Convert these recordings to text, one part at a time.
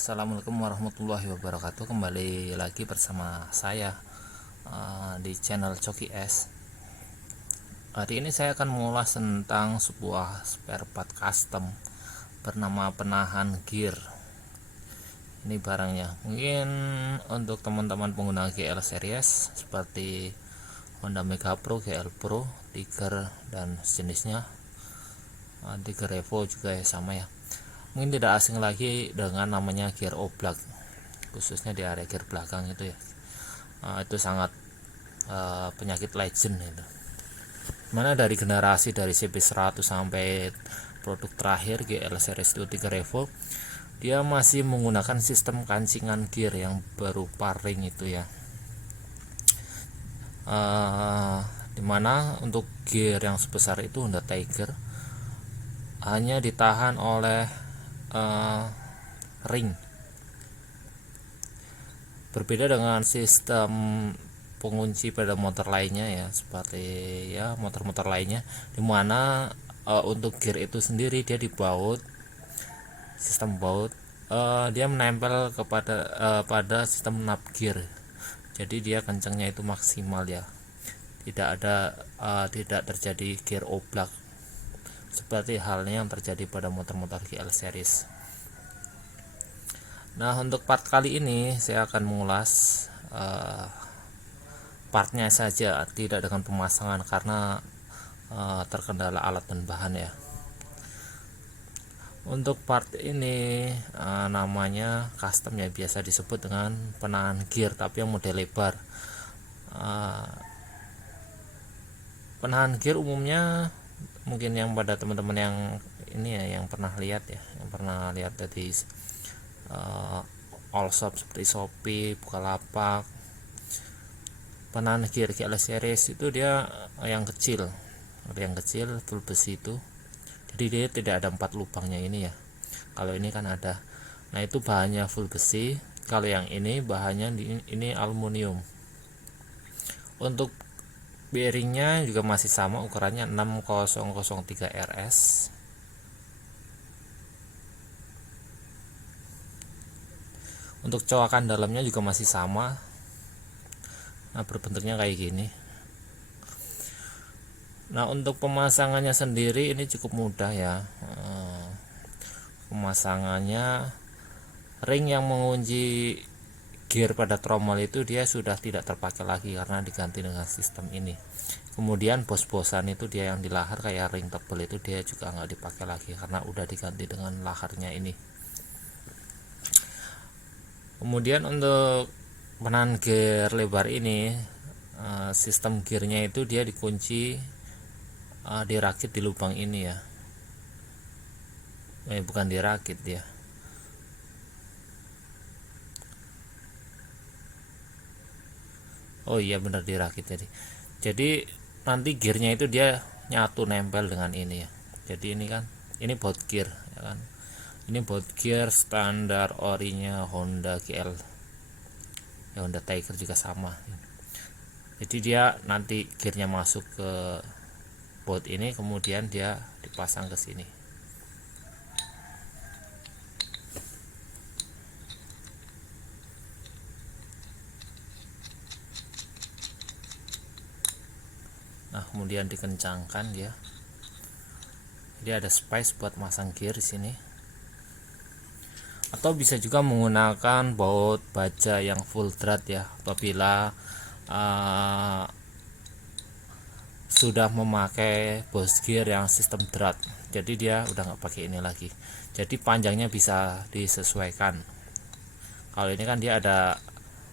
Assalamualaikum warahmatullahi wabarakatuh. Kembali lagi bersama saya di channel Coki S. Hari ini saya akan mengulas tentang sebuah spare part custom bernama penahan gear. Ini barangnya. Mungkin untuk teman-teman pengguna GL series seperti Honda Mega Pro, GL Pro, Tiger dan sejenisnya. Tiger Evo juga ya, sama ya. Mungkin tidak asing lagi dengan namanya gear oblak, khususnya di area gear belakang itu ya. Itu sangat penyakit legend itu. Mana dari generasi dari CB100 sampai produk terakhir GL series 23 Revo, dia masih menggunakan sistem kancingan gear yang berupa ring itu ya. Dimana untuk gear yang sebesar itu Honda Tiger hanya ditahan oleh ring. Berbeda dengan sistem pengunci pada motor lainnya ya, seperti ya motor-motor lainnya, dimana untuk gear itu sendiri dia dibaut, sistem baut, dia menempel kepada pada sistem nap gear, jadi dia kencangnya itu maksimal ya, tidak terjadi gear oblak seperti halnya yang terjadi pada motor-motor GL series. Nah, untuk part kali ini saya akan mengulas partnya saja, tidak dengan pemasangan karena terkendala alat dan bahan ya. Untuk part ini namanya custom ya, biasa disebut dengan penahan gear tapi yang model lebar. Penahan gear umumnya mungkin yang pada teman-teman yang ini ya, yang pernah lihat dari all shop seperti Shopee, Bukalapak. Penahan gear GL series itu dia yang kecil full besi itu, jadi dia tidak ada 4 lubangnya ini ya. Kalau ini kan ada. Nah, itu bahannya full besi. Kalau yang ini bahannya ini aluminium. Untuk bearingnya juga masih sama, ukurannya 6003 RS. Untuk coakan dalamnya juga masih sama. Nah, berbentuknya kayak gini. Nah, untuk pemasangannya sendiri ini cukup mudah ya. Pemasangannya, ring yang mengunci gear pada tromol itu dia sudah tidak terpakai lagi karena diganti dengan sistem ini. Kemudian bos-bosan itu dia yang di lahar kayak ring tebel itu dia juga nggak dipakai lagi karena udah diganti dengan laharnya ini. Kemudian untuk penahan gear lebar ini, sistem gearnya itu dia dikunci, dirakit di lubang ini ya. Bukan dirakit dia. Oh iya, benar, dirakit tadi. Jadi nanti gearnya itu dia nyatu nempel dengan ini ya. Jadi ini kan, ini baut gear ya kan. Ini baut gear standar orinya Honda GL. Ya, Honda Tiger juga sama. Jadi dia nanti gearnya masuk ke baut ini, kemudian dia dipasang ke sini. Nah, kemudian dikencangkan dia. Jadi ada space buat masang gear di sini. Atau bisa juga menggunakan baut baja yang full drat ya, apabila sudah memakai bos gear yang sistem drat. Jadi dia udah nggak pakai ini lagi. Jadi panjangnya bisa disesuaikan. Kalau ini kan dia ada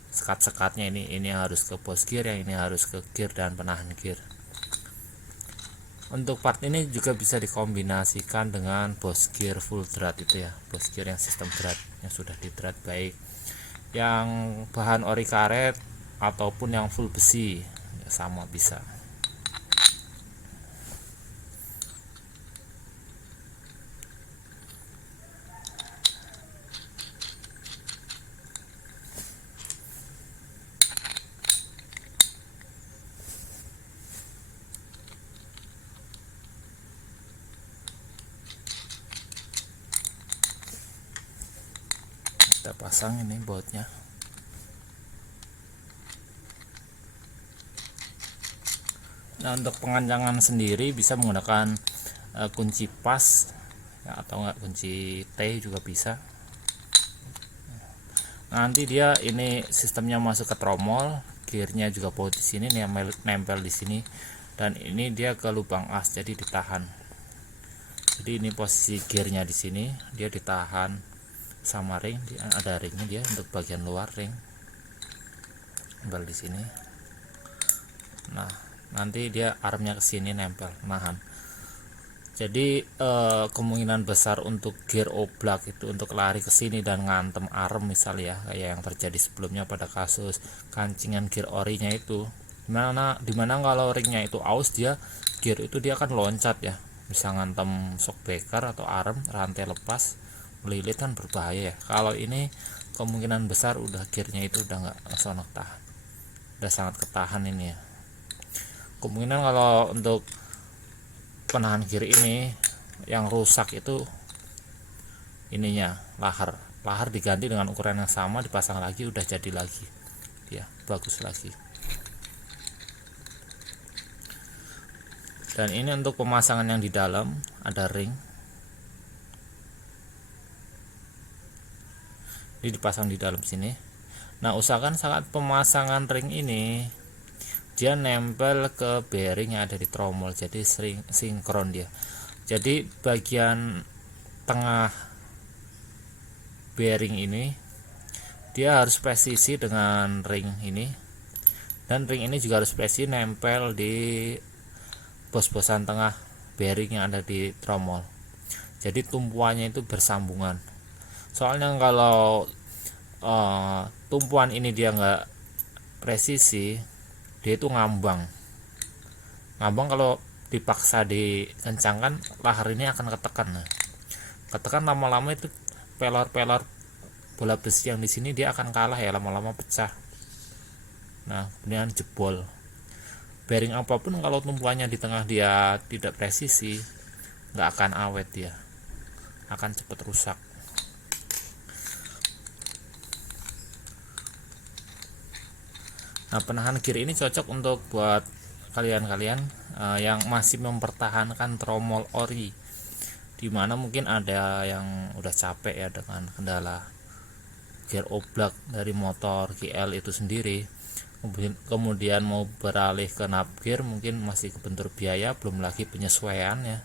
sekat-sekatnya, ini harus ke bos gear, yang ini harus ke gear dan penahan gear. Untuk part ini juga bisa dikombinasikan dengan bos gear full drat itu ya, bos gear yang sistem drat yang sudah di drat, baik yang bahan ori karet ataupun yang full besi ya, sama bisa. pasang ini bautnya. Nah, untuk pengancangan sendiri bisa menggunakan kunci pas ya, atau enggak kunci T juga bisa. Nanti dia ini sistemnya masuk ke tromol, gearnya juga baut di sini nih, nempel di sini, dan ini dia ke lubang as jadi ditahan. Jadi ini posisi gearnya di sini, dia ditahan sama ring, ada ringnya dia untuk bagian luar ring, nempel di sini. Nah, nanti dia armnya ke sini nempel nahan. Jadi kemungkinan besar untuk gear oblak itu untuk lari ke sini dan ngantem arm misalnya ya, kayak yang terjadi sebelumnya pada kasus kancingan gear orinya itu, dimana kalau ringnya itu aus, dia gear itu dia akan loncat ya, bisa ngantem shock breaker atau arm, rantai lepas melilit kan berbahaya ya. Kalau ini kemungkinan besar udah gearnya itu udah nggak sonok tahan, udah sangat ketahan ini ya. Kemungkinan kalau untuk penahan gear ini yang rusak itu ininya lahar diganti dengan ukuran yang sama, dipasang lagi udah jadi lagi ya, bagus lagi. Dan ini untuk pemasangan yang di dalam ada ring, ini dipasang di dalam sini. Nah, usahakan saat pemasangan ring ini dia nempel ke bearing yang ada di tromol, jadi sinkron dia. Jadi bagian tengah bearing ini dia harus presisi dengan ring ini, dan ring ini juga harus presisi nempel di bos-bosan tengah bearing yang ada di tromol. Jadi tumpuannya itu bersambungan. Soalnya kalau tumpuan ini dia nggak presisi, dia itu ngambang kalau dipaksa dikencangkan, lahar ini akan ketekan lama-lama itu pelor-pelor bola besi yang di sini dia akan kalah ya, lama-lama pecah. Nah, kemudian jebol. Bearing apapun kalau tumpuannya di tengah dia tidak presisi, nggak akan awet, dia akan cepat rusak. Nah, penahan gear ini cocok untuk buat kalian-kalian yang masih mempertahankan tromol ori, dimana mungkin ada yang udah capek ya dengan kendala gear oblak dari motor GL itu sendiri, kemudian mau beralih ke nap gear mungkin masih kebentur biaya, belum lagi penyesuaian ya.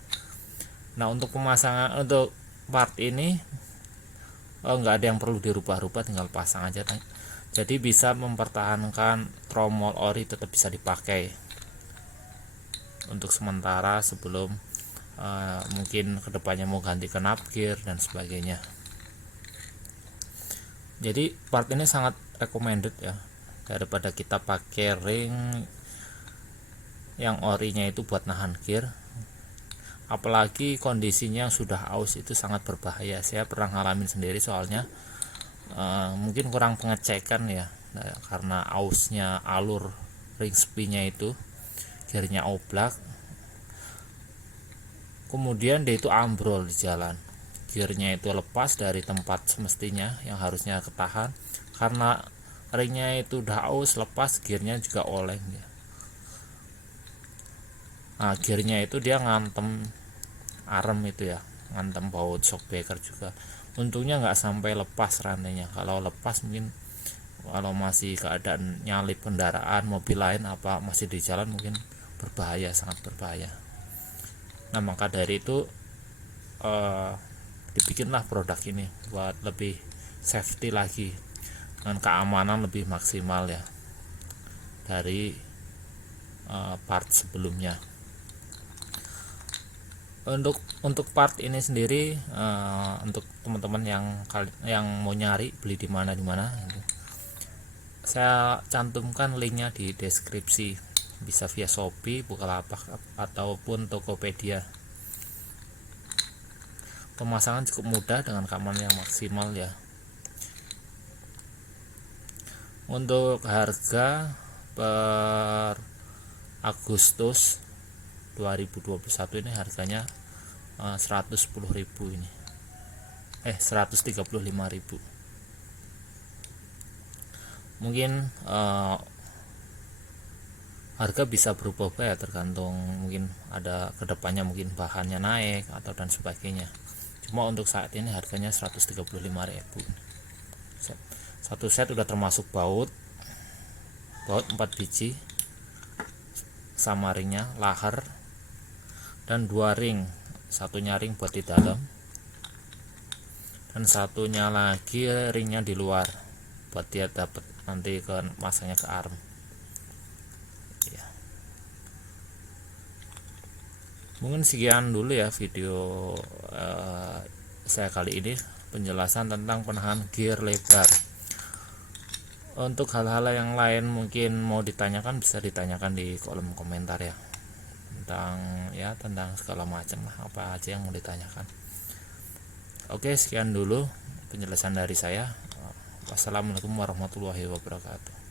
Nah, untuk pemasangan untuk part ini nggak ada yang perlu dirubah-rubah, tinggal pasang aja. Jadi bisa mempertahankan tromol ori tetap bisa dipakai untuk sementara sebelum mungkin kedepannya mau ganti ke nap gear dan sebagainya. Jadi part ini sangat recommended ya, daripada kita pakai ring yang orinya itu buat nahan gear, apalagi kondisinya sudah aus, itu sangat berbahaya. Saya pernah ngalamin sendiri soalnya. Mungkin kurang pengecekan ya, karena ausnya alur ring spinnya itu gearnya oblak, kemudian dia itu ambrol di jalan, gearnya itu lepas dari tempat semestinya yang harusnya ketahan, karena ringnya itu udah aus, lepas gearnya juga oleng ya. Nah, gearnya itu dia ngantem arm itu ya, ngantem baut shock breaker juga. Untungnya nggak sampai lepas rantainya. Kalau lepas mungkin kalau masih keadaan nyalip kendaraan mobil lain apa masih di jalan mungkin berbahaya, sangat berbahaya. Nah, maka dari itu dibikinlah produk ini buat lebih safety lagi, dengan keamanan lebih maksimal ya dari part sebelumnya. Untuk part ini sendiri, untuk teman-teman yang mau nyari beli di mana gitu, saya cantumkan linknya di deskripsi, bisa via Shopee, Bukalapak ataupun Tokopedia. Pemasangan cukup mudah dengan keamanan yang maksimal ya. Untuk harga per Agustus 2021 ini harganya 110.000 ini 135.000. mungkin harga bisa berubah-ubah ya, tergantung mungkin ada kedepannya mungkin bahannya naik atau dan sebagainya. Cuma untuk saat ini harganya 135.000. Satu set udah termasuk baut 4 biji sama ringnya, lahar, dan 2 ring, satunya ring buat di dalam dan satunya lagi ringnya di luar buat dia dapat nanti ke masangnya ke arm ya. Mungkin sekian dulu ya video saya kali ini, penjelasan tentang penahan gear lebar. Untuk hal-hal yang lain mungkin mau ditanyakan, bisa ditanyakan di kolom komentar ya, tentang segala macam lah, apa aja yang mau ditanyakan. Oke, sekian dulu penjelasan dari saya. Wassalamualaikum warahmatullahi wabarakatuh.